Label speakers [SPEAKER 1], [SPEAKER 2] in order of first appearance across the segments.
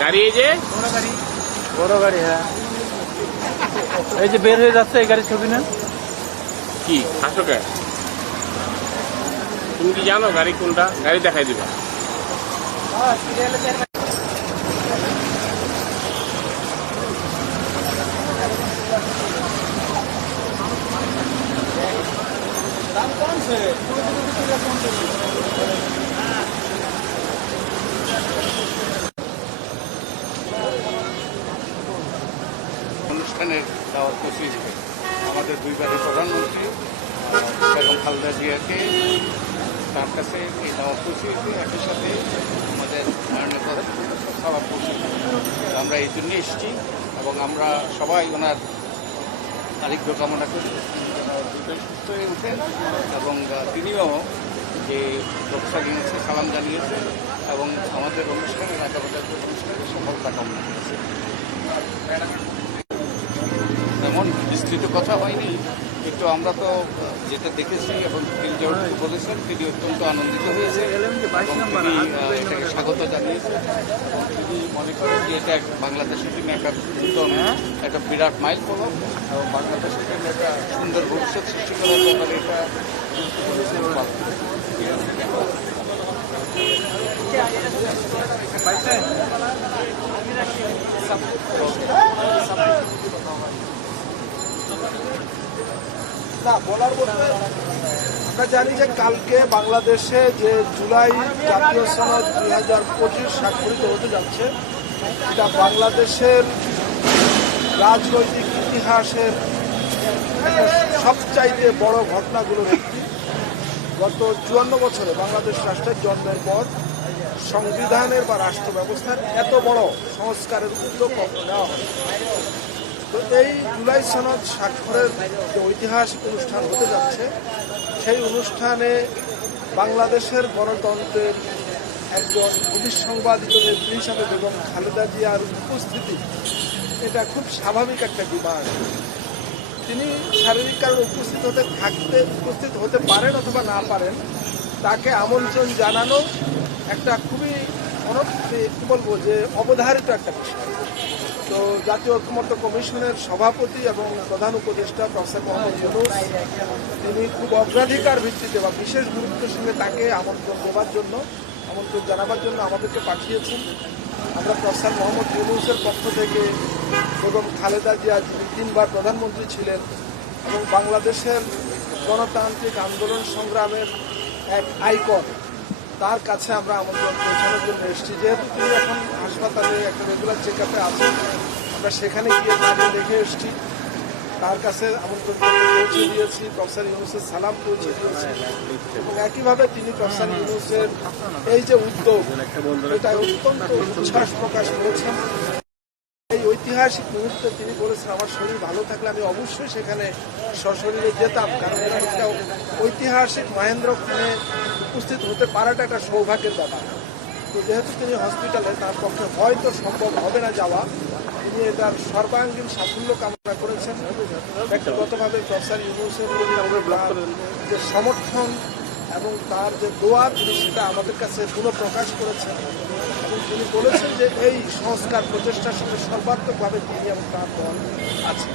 [SPEAKER 1] গাড়ি এই যে?
[SPEAKER 2] বড় গাড়ি। হ্যাঁ। এই যে বের হয়ে যাচ্ছে এই গাড়ির ছবি না?
[SPEAKER 1] কি? আসো কে? তুমি কি জানো গাড়ি কোনটা? গাড়ি দেখাই দিবা।
[SPEAKER 3] অনুষ্ঠানের দাওয়াত পৌঁছে দিবে আমাদের দুইবারের প্রধানমন্ত্রী, বেগম খালেদা জিয়াকে তার কাছে এই দাওয়াত পৌঁছে দিতে একই সাথে আমাদের মাননীয় প্রধানমন্ত্রী আমরা এই জন্যে এসেছি এবং আমরা সবাই ওনার আরোগ্য কামনা করি। সুস্থ হয়ে ওঠেন এবং তিনিও যে প্রফেসর ইউনুসকে সালাম জানিয়েছেন এবং আমাদের অনুষ্ঠানের আগামী অনুষ্ঠানের সফলতা কামনা করেছেন তেমন বিস্তৃত কথা হয়নি। কিন্তু আমরা তো যেটা দেখেছি এবং তিনি যেহেতু বলেছেন, তিনি অত্যন্ত আনন্দিত তিনি এটাকে স্বাগত জানিয়েছেন। তিনি মনে করেন যে এটা বাংলাদেশের জন্য একটা নূতন একটা বিরাট মাইল ফলক এবং বাংলাদেশের জন্য একটা সুন্দর ভবিষ্যৎ সৃষ্টি করার ব্যাপারে এটা
[SPEAKER 4] না, বলার আমরা জানি যে কালকে বাংলাদেশে যে জুলাই জাতীয় সনদ দুই হাজার পঁচিশ স্বাক্ষরিত হতে যাচ্ছে এটা বাংলাদেশের রাজনৈতিক ইতিহাসের সবচাইতে বড় ঘটনাগুলোর একটি। গত চুয়ান্ন বছরে বাংলাদেশ রাষ্ট্রের জন্মের পর সংবিধানের বা রাষ্ট্র ব্যবস্থার এত বড় সংস্কারের উদ্যোগ নেওয়া হয় তো এই জুলাই সনদ স্বাক্ষরের যে ঐতিহাসিক অনুষ্ঠান হতে যাচ্ছে, সেই অনুষ্ঠানে বাংলাদেশের গণতন্ত্রের একজন ভবিষ্যৎ নেত্রী হিসাবে বেগম খালেদা জিয়ার উপস্থিতি, এটা খুব স্বাভাবিক একটা বিমান তিনি শারীরিক কারণে উপস্থিত হতে থাকতে, উপস্থিত হতে পারেন অথবা না পারেন, তাকে আমন্ত্রণ জানানো একটা খুবই অনব কি বলব যে অবধারিত একটা বিষয়। তো জাতীয় ঐক্যমত্য কমিশনের সভাপতি এবং প্রধান উপদেষ্টা প্রফেসর মোহাম্মদ ইউনুস, তিনি খুব অগ্রাধিকার ভিত্তিতে বা বিশেষ গুরুত্বের সঙ্গে তাকে আমন্ত্রণ দেওয়ার জন্য, আমন্ত্রণ জানাবার জন্য আমাদেরকে পাঠিয়েছেন। আমরা প্রফেসর মোহাম্মদ ইউনুসের পক্ষ থেকে বেগম খালেদা জিয়া তিনবার প্রধানমন্ত্রী ছিলেন এবং বাংলাদেশের গণতান্ত্রিক আন্দোলন সংগ্রামের এক আইকন তার কাছে আমরা আমন্ত্রণ পৌঁছানোর জন্য এসেছি। যেহেতু তিনি এখন হাসপাতালে একটা রেগুলার চেক আপে আছেন আমরা সেখানে গিয়ে তাকে দেখে এসেছি। তার কাছে আমন্ত্রণ পৌঁছে দিয়েছি প্রফেসর ইউনুসের সালাম পৌঁছে দিয়েছি। এবং একইভাবে তিনি প্রফেসর ইউনুসের এই যে উদ্যোগ এটা অত্যন্ত উচ্ছ্বাস প্রকাশ করেছেন। এই ঐতিহাসিক মুহূর্তে তিনি বলেছেন, আমার শরীর ভালো থাকলে আমি অবশ্যই সেখানে সশরীরে যেতাম। কারণ একটা ঐতিহাসিক মহেন্দ্রক্ষণে উপস্থিত হতে পারাটা একটা সৌভাগ্যের ব্যাপার। তো যেহেতু তিনি হসপিটালে, তার পক্ষে হয়তো সম্ভব হবে না যাওয়া। তিনি এটার সর্বাঙ্গীন সাফল্য কামনা করেছেন। ব্যক্তিগতভাবে প্রফেসর ইউনুসের যে সমর্থন এবং তার যে দোয়া, তিনি সেটা আমাদের কাছে পুনঃ প্রকাশ করেছেন। এবং তিনি বলেছেন যে এই সংস্কার প্রচেষ্টার সঙ্গে সর্বাত্মকভাবে তিনি এবং তার দল আছে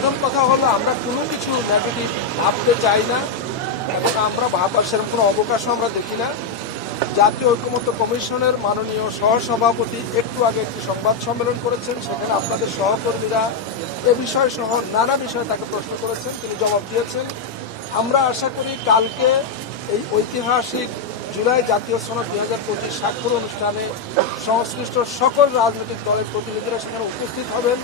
[SPEAKER 4] প্রথম কথা হলো, আমরা কোনো কিছু নেগেটিভ ভাবতে চাই না, এবং আমরা ভাবার সেরকম কোনো অবকাশও আমরা দেখি না। জাতীয় ঐক্যমত্য কমিশনের মাননীয় সহসভাপতি একটু আগে একটি সংবাদ সম্মেলন করেছেন, সেখানে আপনাদের সহকর্মীরা এ বিষয় সহ নানা বিষয়ে তাকে প্রশ্ন করেছেন, তিনি জবাব দিয়েছেন। আমরা আশা করি কালকে এই ঐতিহাসিক জুলাই জাতীয় সনদ দুই হাজার পঁচিশ স্বাক্ষর অনুষ্ঠানে সংশ্লিষ্ট সকল রাজনৈতিক দলের প্রতিনিধিরা সেখানে উপস্থিত হবেন।